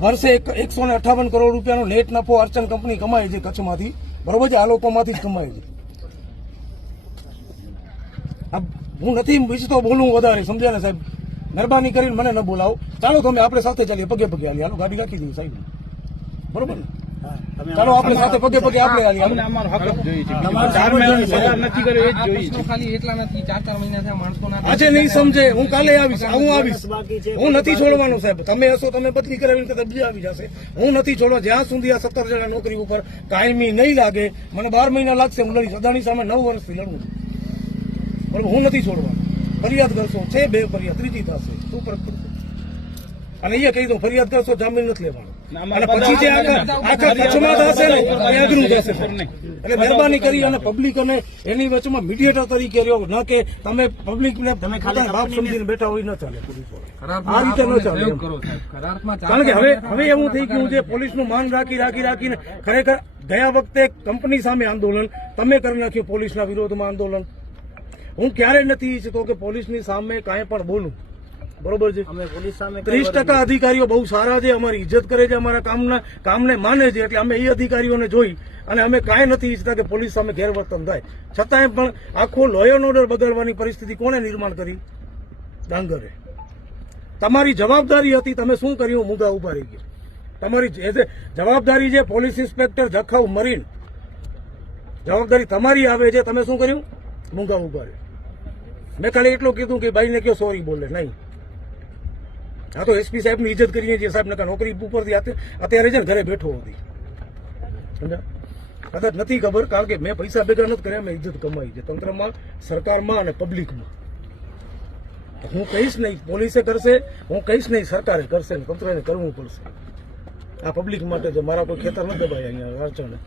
વર્ષે એક- એકસો ને અઠાવન કરોડ રૂપિયાનો નેટ નફો અર્ચન કંપની કમાય છે કચ્છમાંથી. બરોબર છે? આ લોકોમાંથી જ કમાય છે. હું નથી ઈચ્છતો બોલું વધારે. સમજ્યા ને સાહેબ? મહેરબાની કરીને મને ન બોલાવો. ચાલો તમે આપણે સાથે ચાલીએ. પગે પગે હાલી હાલો, ગાડી રાખી દઈએ સાહેબ. બરોબર ને? ચાલો આપણે સાથે પગે પગે આપણે અમને અમારો હક જોઈએ છે. ચાર મહિનાની પગાર નથી કર્યો એ જ જોઈએ છે. ખાલી એટલા નથી ચાર ચાર મહિના થયા માણસોના આજે નહીં સમજે હું કાલે આવીશ હું આવીશ. હું નથી છોડવાનો સાહેબ. તમે હશો તમે બદલી કરાવીને કદાચ બીજા આવી જશે. હું નથી છોડવા જ્યાં સુધી આ સત્તર જણા નોકરી ઉપર કાયમી નહીં લાગે મને બાર મહિના લાગશે હું લડીશ. અદાણી સામે નવ વર્ષથી લડવું બરોબર હું નથી છોડવાનો. ફરિયાદ કરશો છે બે ફરિયાદ ત્રીજી થશે. શું ફરક પડશે? અને એ કહી દઉં ફરિયાદ કરશો જામીન નથી લેવાનો. અને પછી જે આખા આખા કચ્છમાં થશે ને? એ અઘરું થશે એટલે મહેરબાની કરી અને પબ્લિક અને એની વચ્ચેમાં મીડિયેટર તરીકે રહ્યો. ન કે તમે પબ્લિક ને તમે પોતાના બાપ સમજીને બેઠા હોય ન ચાલે આ રીતે ન ચાલે કારણ કે હવે હવે એવું થઈ ગયું છે પોલીસનું માન રાખી રાખી રાખીને ખરેખર ગયા વખતે કંપની સામે આંદોલન તમે કરી નાખ્યું પોલીસના વિરોધમાં આંદોલન. હું ક્યારે નથી ઈચ્છતો કે પોલીસની સામે કાંઈ પણ બોલું. બરોબર છે? અમે પોલીસ સામે ત્રીસ ટકા અધિકારીઓ બહુ સારા છે અમારી ઇજ્જત કરે છે અમારા કામના કામને માને છે એટલે અમે એ અધિકારીઓને જોઈ અને અમે કાંઈ નથી ઈચ્છતા કે પોલીસ સામે ગેરવર્તન થાય. છતાંય પણ આખો લો એન્ડ ઓર્ડર બદલવાની પરિસ્થિતિ કોણે નિર્માણ કરી? ડાંગરે. તમારી જવાબદારી હતી તમે શું કર્યું? મુદ્દા ઊભા રહી ગયા. તમારી જવાબદારી છે પોલીસ ઇન્સ્પેક્ટર જખાઉ મરીન. જવાબદારી તમારી આવે છે તમે શું કર્યું? મૂંગા ઊભા રહ્યો. મેં ખાલી એટલું કીધું કે ભાઈને કયો સોરી બોલે નહીં. હા, તો એસપી સાહેબની ઇજ્જત કરીએ છીએ. સાહેબ નકા નોકરી ઉપરથી અત્યારે છે ને ઘરે બેઠો હતી. સમજા કદાચ નથી ખબર, કારણ કે મેં પૈસા ભેગા નથી કર્યા, મેં ઇજ્જત કમાઈ છે. તંત્રમાં, સરકારમાં અને પબ્લિકમાં. હું કહીશ નહીં, પોલીસે કરશે, હું કહીશ નહીં, સરકારે કરશે ને તંત્રને કરવું પડશે. આ પબ્લિક માટે જો મારા કોઈ ખેતર ન દબાય અહીંયા અડચણ.